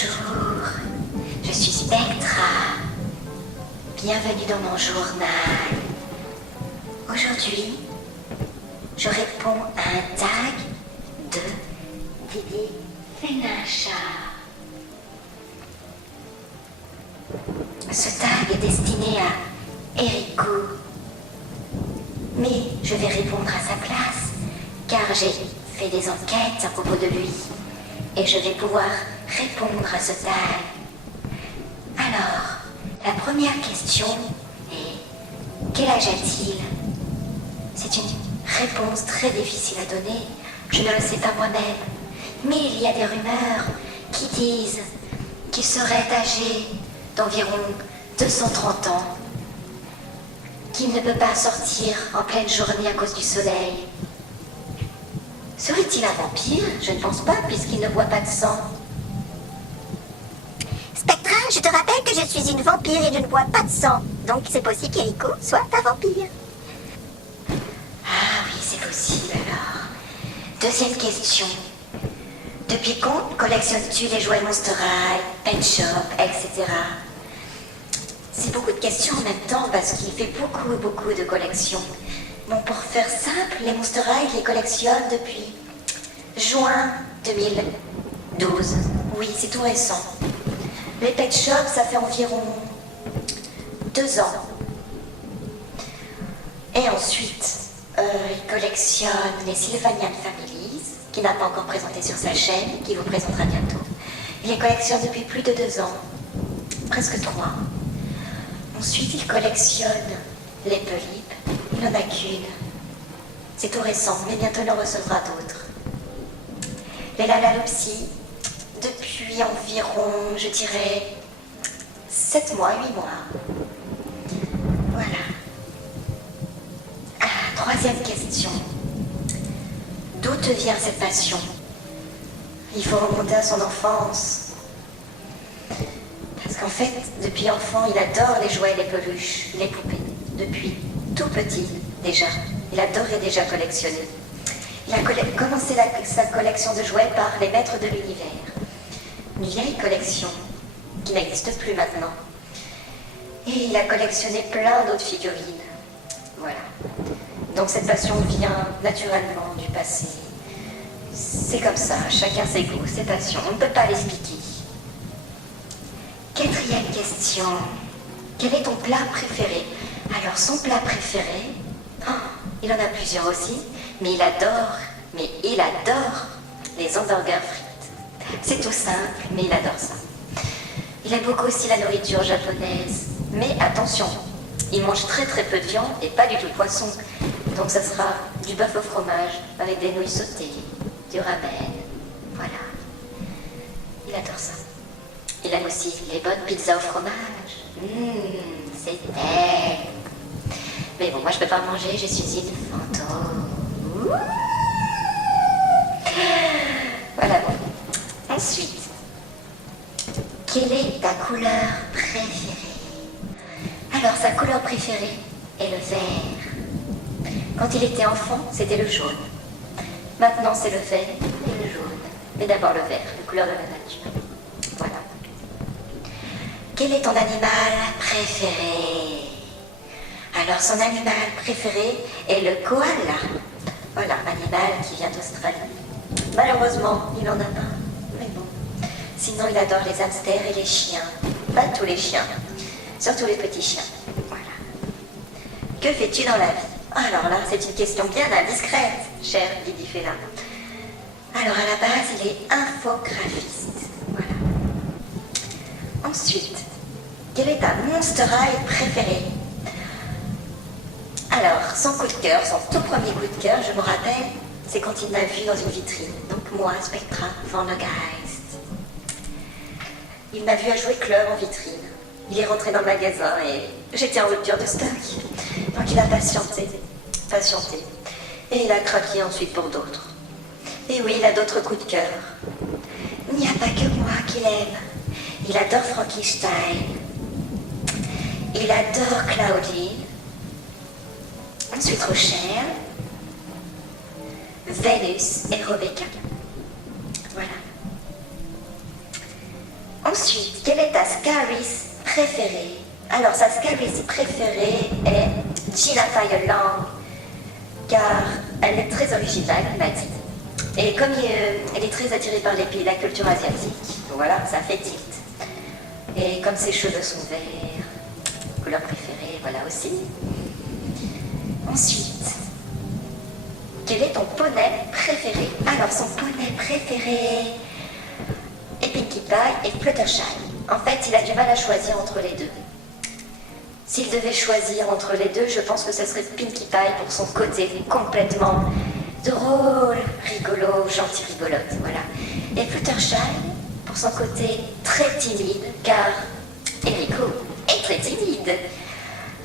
Bonjour, je suis Spectra. Bienvenue dans mon journal. Aujourd'hui, je réponds à un tag de Didi Fenacha. Ce tag est destiné à Erico. Mais je vais répondre à sa place, car j'ai fait des enquêtes à propos de lui. Et je vais pouvoir répondre à ce tag. Alors, la première question est: quel âge a-t-il? C'est une réponse très difficile à donner, je ne le sais pas moi-même. Mais il y a des rumeurs qui disent qu'il serait âgé d'environ 230 ans, qu'il ne peut pas sortir en pleine journée à cause du soleil. Serait-il un vampire? Je ne pense pas, puisqu'il ne boit pas de sang. Spectra, je te rappelle que je suis une vampire et je ne bois pas de sang. Donc c'est possible qu'Erico soit un vampire. Ah oui, c'est possible alors. Deuxième question. Depuis quand collectionnes-tu les jouets Monster High, Pet Shop, etc. C'est beaucoup de questions en même temps parce qu'il fait beaucoup de collections. Bon, pour faire simple, les Monster High, je les collectionne depuis juin 2012. Oui, c'est tout récent. Les Pet Shop, ça fait environ 2 ans. Et ensuite, il collectionne les Sylvanian Families, qui n'a pas encore présenté sur sa chaîne, qui vous présentera bientôt. Il les collectionne depuis plus de 2 ans, presque 3. Ensuite, il collectionne les Polypes. Il n'en a qu'une. C'est tout récent, mais bientôt il en recevra d'autres. Les Lalaloopsy, depuis environ, je dirais, 7 mois, 8 mois. Voilà. Troisième question. D'où te vient cette passion? Il faut remonter à son enfance. Parce qu'en fait, depuis enfant, il adore les jouets, les peluches, les poupées. Depuis tout petit, déjà. Il adorait déjà collectionner. Il a commencé sa collection de jouets par les Maîtres de l'Univers. Une vieille collection qui n'existe plus maintenant. Et il a collectionné plein d'autres figurines. Voilà. Donc cette passion vient naturellement du passé. C'est comme ça, chacun ses goûts, ses passions. On ne peut pas l'expliquer. Quatrième question. Quel est ton plat préféré? Alors son plat préféré, il en a plusieurs aussi, mais il adore les hamburgers frites. C'est tout simple, mais il adore ça. Il aime beaucoup aussi la nourriture japonaise. Mais attention, il mange très peu de viande et pas du tout de poisson. Donc ça sera du bœuf au fromage avec des nouilles sautées, du ramen. Voilà. Il adore ça. Il aime aussi les bonnes pizzas au fromage. C'est elle. Mais bon, moi je peux pas manger, je suis une fantôme. Voilà bon. Ensuite, quelle est ta couleur préférée? Alors sa couleur préférée est le vert. Quand il était enfant, c'était le jaune. Maintenant c'est le vert et le jaune. Mais d'abord le vert, la couleur de la nature. Voilà. Quel est ton animal préféré? Alors son animal préféré est le koala. Voilà, animal qui vient d'Australie. Malheureusement, il n'en a pas. Mais bon. Sinon, il adore les hamsters et les chiens. Pas tous les chiens. Surtout les petits chiens. Voilà. Que fais-tu dans la vie? Alors là, c'est une question bien indiscrète, cher Didi Fela. Alors à la base, il est infographiste. Voilà. Ensuite, quel est ta Monster High préféré? Alors, son coup de cœur, son tout premier coup de cœur, je me rappelle, c'est quand il m'a vu dans une vitrine. Donc moi, Spectra, Van le Geist. Il m'a vu à jouer club en vitrine. Il est rentré dans le magasin et j'étais en rupture de stock. Donc il a patienté. Et il a craqué ensuite pour d'autres. Et oui, il a d'autres coups de cœur. Il n'y a pas que moi qu'il aime. Il adore Frankenstein. Il adore Claudine. Ensuite Rochelle. Vénus et Rebecca. Voilà. Ensuite, quelle est ta Scaries préférée? Alors, sa Scaries préférée est Gina Firelang, car elle est très originale, il m'a dit. Et comme elle est très attirée par les pays de la culture asiatique, voilà, ça fait tilt. Et comme ses cheveux sont verts, couleur préférée, voilà aussi. Ensuite, quel est ton poney préféré? Alors, son poney préféré est Pinkie Pie et Fluttershy. En fait, il a du mal à choisir entre les deux. S'il devait choisir entre les deux, je pense que ce serait Pinkie Pie pour son côté complètement drôle, rigolo, gentil, rigolote, voilà. Et Fluttershy pour son côté très timide, car Enrico est très timide.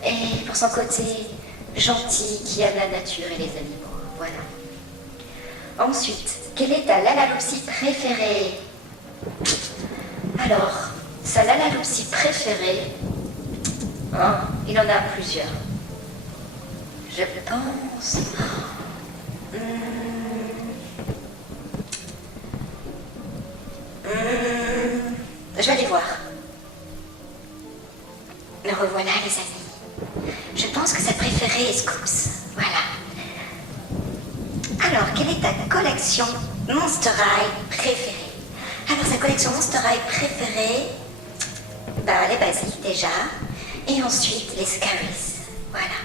Et pour son côté gentil, qui aime la nature et les animaux, voilà. Ensuite, quelle est ta Lalaloopsy préférée? Alors, sa Lalaloopsy préférée, hein, il en a plusieurs. Je pense... Je vais aller voir. Me revoilà, les amis. Je pense que sa préférée est Scoops. Voilà. Alors, quelle est ta collection Monster High préférée? Alors, sa collection Monster High préférée, les basiques déjà. Et ensuite, les Scaries. Voilà.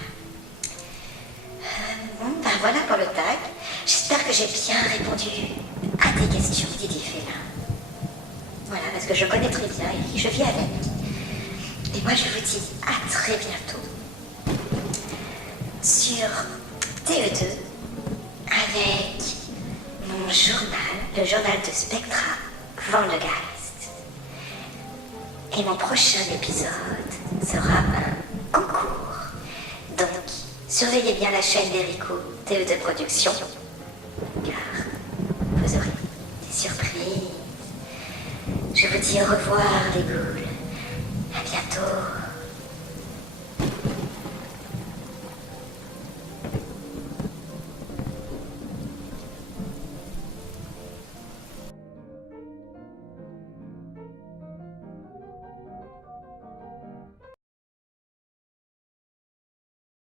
Voilà pour le tag. J'espère que j'ai bien répondu à tes questions, Didier Félin. Voilà, parce que je connais très bien et je vis avec. Et moi, je vous dis à très bientôt sur TE2 avec mon journal, le journal de Spectra, Van le Geist. Et mon prochain épisode sera un concours. Donc, surveillez bien la chaîne d'Erico, TE2 Productions, car vous aurez des surprises. Je vous dis au revoir les ghouls. À bientôt.